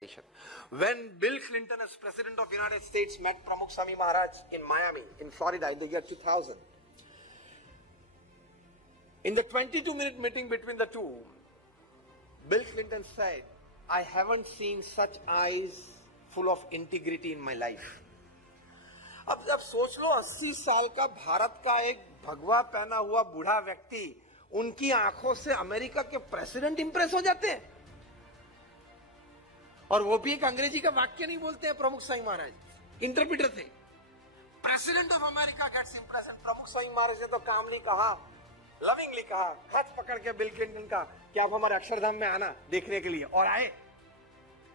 When Bill Clinton as President of the United States met Pramukh Swami Maharaj in Miami, in Florida in the year 2000, in the 22-minute meeting between the two, Bill Clinton said, I haven't seen such eyes full of integrity in my life. अब जब सोच लो 80 साल का भारत का एक भगवा पहना हुआ बूढ़ा व्यक्ति उनकी आंखों से अमेरिका के प्रेसिडेंट इंप्रेस हो जाते हैं, और वो भी एक अंग्रेजी का वाक्य नहीं बोलते हैं। प्रमुख स्वामी महाराज इंटरप्रेटर थे। President of America gets impress, Pramukh Swami महाराज ने तो काम नहीं कहा, लविंगली कहा, हाथ पकड़ के बिल क्लिंटन का कि आप हमारे अक्षरधाम में आना देखने के लिए, और आए।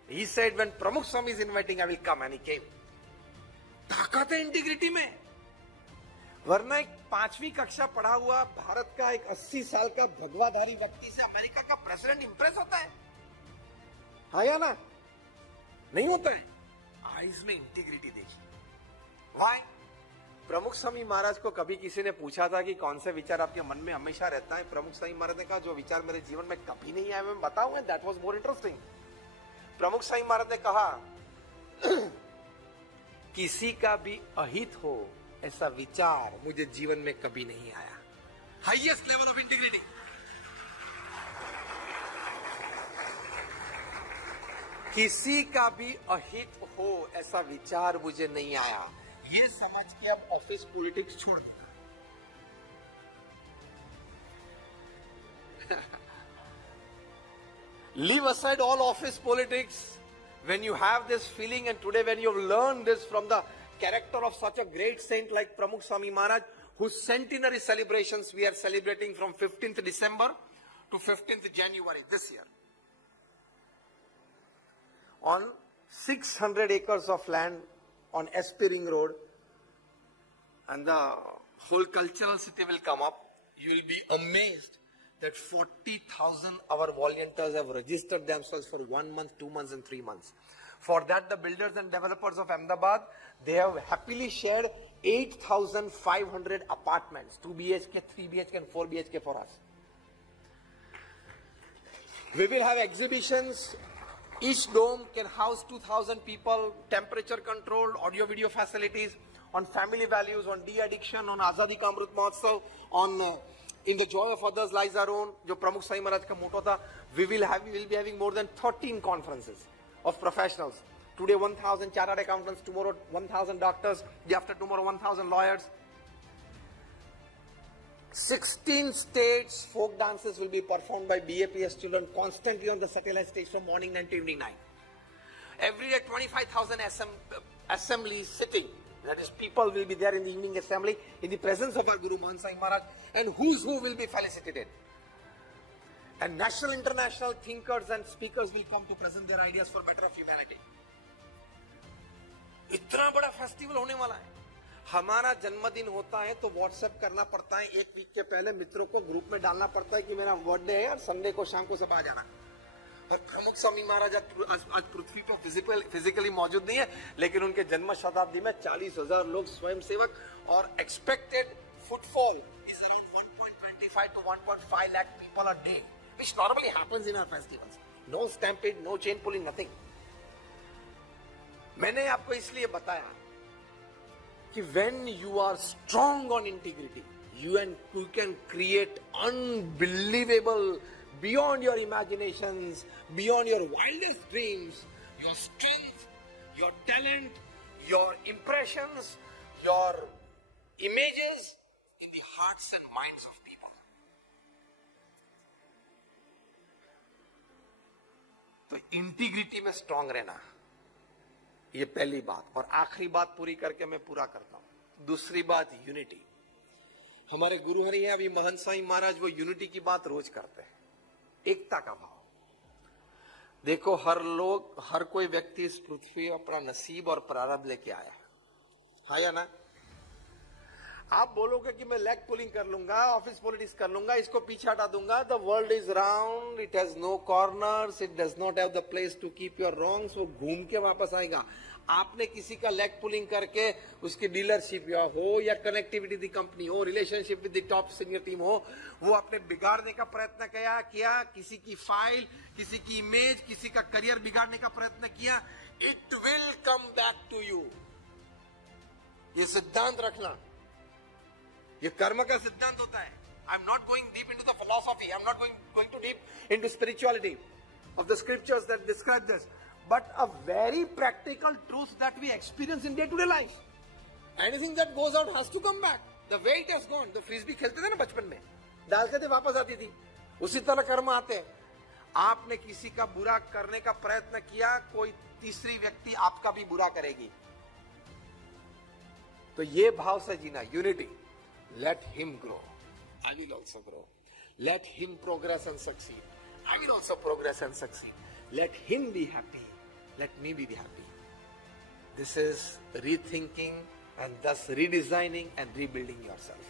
He said when प्रमुख स्वामी is inviting I will come, and he came। ताकत है इंटीग्रिटी में, वरना एक 5वीं कक्षा पढ़ा हुआ भारत का एक 80 साल का भगवाधारी व्यक्ति से अमेरिका का प्रेसिडेंट इंप्रेस होता है? हाँ या ना? नहीं होता है। आईज में इंटीग्रिटी देखिए। वाई? प्रमुख स्वामी महाराज को कभी किसी ने पूछा था कि कौन से विचार आपके मन में हमेशा रहता है? प्रमुख स्वामी महाराज ने कहा जो विचार मेरे जीवन में कभी नहीं आया मैं बताऊं, दैट वाज मोर इंटरेस्टिंग। प्रमुख स्वामी महाराज ने कहा किसी का भी अहित हो ऐसा विचार मुझे जीवन में कभी नहीं आया। Highest level of integrity. किसी का भी अहित हो ऐसा विचार मुझे नहीं आया। ये समझ के अब ऑफिस पॉलिटिक्स छोड़ देना। Leave aside all office politics when you have this feeling, and today when you have learned this from the character of such a great saint like Pramukh Swami Maharaj, whose centenary celebrations we are celebrating from 15th December to 15th January this year. On 600 acres of land on SP Ring Road, and the whole cultural city will come up. You will be amazed that 40,000 our volunteers have registered themselves for 1 month, 2 months and 3 months. For that, the builders and developers of Ahmedabad, they have happily shared 8,500 apartments, 2 BHK, 3 BHK and 4 BHK for us. We will have exhibitions. Each dome can house 2,000 people, temperature controlled, audio video facilities, on family values, on de-addiction, on Azadi Ka Amrit Mahotsav, on in the joy of others lies our own, जो प्रमुख स्वामी महाराज का मोटो था। We will be having more than 13 conferences of professionals. Today 1,000 chartered accountants, tomorrow 1,000 doctors, day after tomorrow 1,000 lawyers. 16 stage folk dances will be performed by BAPS children constantly on the satellite stage from morning 9 to evening 9. Every day 25,000 assemblies sitting. That is, people will be there in the evening assembly in the presence of our Guru Mahan Sahib Maharaj, and who's who will be felicitated. And national, international thinkers and speakers will come to present their ideas for better of humanity. इतना बड़ा festival होने वाला है। हमारा जन्मदिन होता है तो व्हाट्सएप करना पड़ता है, 1 वीक के पहले मित्रों को ग्रुप में डालना पड़ता है कि मेरा बर्थडे है और संडे को शाम को सब आ जाना। और प्रमुख स्वामी महाराज आज पृथ्वी पर फिजिकली मौजूद नहीं है, लेकिन उनके जन्म शताब्दी में 40,000 लोग स्वयंसेवक, और expected footfall is around 1.25 to 1.5 lakh people a day, which normally happens in our festivals. No stampede, no chain pulling, nothing. मैंने आपको इसलिए बताया कि when you are strong on integrity, you can create unbelievable, beyond your imaginations, beyond your wildest dreams, your strength, your talent, your impressions, your images in the hearts and minds of people. तो integrity में strong रहना, ये पहली बात। और आखिरी बात पूरी करके मैं पूरा करता हूं। दूसरी बात यूनिटी। हमारे गुरु हरि हैं अभी महंत स्वामी महाराज, वो यूनिटी की बात रोज करते हैं, एकता का भाव। देखो, हर कोई व्यक्ति इस पृथ्वी अपना नसीब और प्रारब्ध लेके आया है, हाँ या ना? आप बोलोगे कि मैं लेग पुलिंग कर लूंगा, ऑफिस पॉलिटिक्स कर लूंगा, इसको पीछे हटा दूंगा, the world is round, it has no corners, it does not have the place to keep your wrongs, वो घूम के वापस आएगा। आपने किसी का लेग पुलिंग करके उसकी डीलरशिप या हो या कनेक्टिविटी दी कंपनी हो, relationship with the top senior team हो, वो आपने बिगाड़ने का प्रयत्न किया, किसी की फाइल, किसी की इमेज, किसी का करियर बिगाड़ने का प्रयत्न किया, it will come back to you. ये सिद्धांत रखना, ये कर्म का सिद्धांत होता है। I am not going deep into the philosophy, I am not going to deep into spirituality of the scriptures that describe this, but a very practical truth that we experience in day-to-day life. Anything that goes out has to come back. The way it has gone. The frisbee खेलते थे ना बचपन में, डालते थे वापस आती थी, उसी तरह कर्म आते हैं। आपने किसी का बुरा करने का प्रयत्न किया, कोई तीसरी व्यक्ति आपका भी बुरा करेगी। तो ये भाव से जीना, unity. Let him grow, I will also grow. Let him progress and succeed, I will also progress and succeed. Let him be happy, let me be happy. This is rethinking and thus redesigning and rebuilding yourself.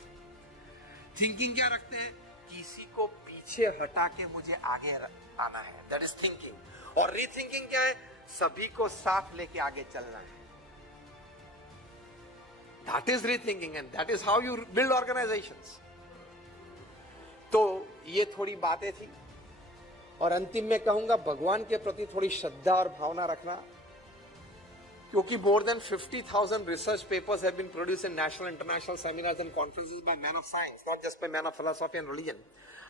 Thinking क्या रखते हैं? किसी को पीछे हटा के मुझे आगे आना है, that is thinking. और rethinking क्या है? सभी को साथ लेके आगे चलना है। That is rethinking and that is how you build organizations. तो ये थोड़ी बातें थी, और अंतिम में कहूंगा भगवान के प्रति थोड़ी श्रद्धा और भावना रखना, क्योंकि more than 50,000 research papers have been produced in national, international seminars and conferences by men of science, not just by men of philosophy and religion.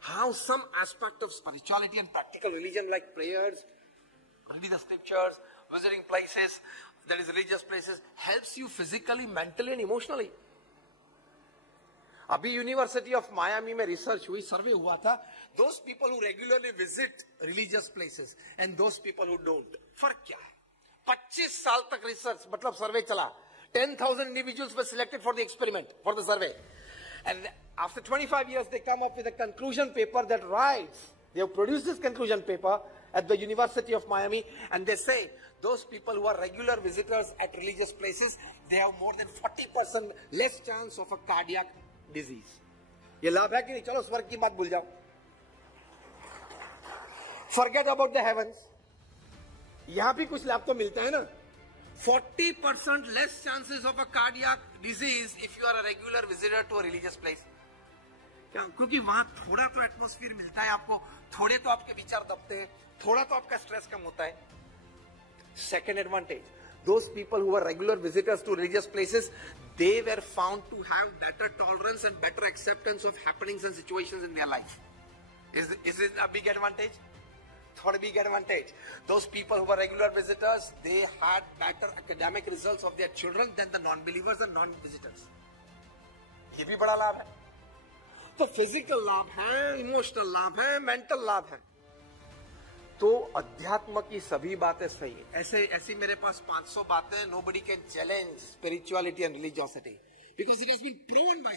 How some aspect of spirituality and practical religion like prayers, reading the scriptures, visiting places, that is religious places, helps you physically, mentally and emotionally. अभी university of Miami में research हुई, सर्वे हुआ था, those people who regularly visit religious places and those people who don't, फर्क क्या है? 25 साल तक रिसर्च मतलब सर्वे चला, 10,000 individuals were selected for the experiment, for the survey, and after 25 years they come up with a conclusion paper that writes, they have produced this conclusion paper at the University of Miami, and they say those people who are regular visitors at religious places, they have more than 40% less chance of a cardiac disease. ये लाभ है कि नहीं? चलो स्वर्ग की बात भूल जाओ, forget about the heavens. यहां भी कुछ लाभ तो मिलता है ना। 40% less chances of a cardiac disease if you are a regular visitor to a religious place. क्योंकि वहां थोड़ा तो एटमॉस्फेयर मिलता है आपको, थोड़े तो आपके विचार दबते हैं, थोड़ा तो आपका स्ट्रेस कम होता है। Second advantage, those people who are regular visitors to religious places, they were found to have better tolerance and better acceptance of happenings and situations in their life. Is it a big advantage? Third big advantage, those people who were regular visitors, they had better academic results of their children than the non-believers and non-visitors. ये भी बड़ा लाभ है। तो physical लाभ है, emotional लाभ है, मेंटल लाभ है। तो अध्यात्म की सभी बातें सही है। ऐसे मेरे पास 500 बातें, nobody can challenge spirituality and religiosity because it has been proven by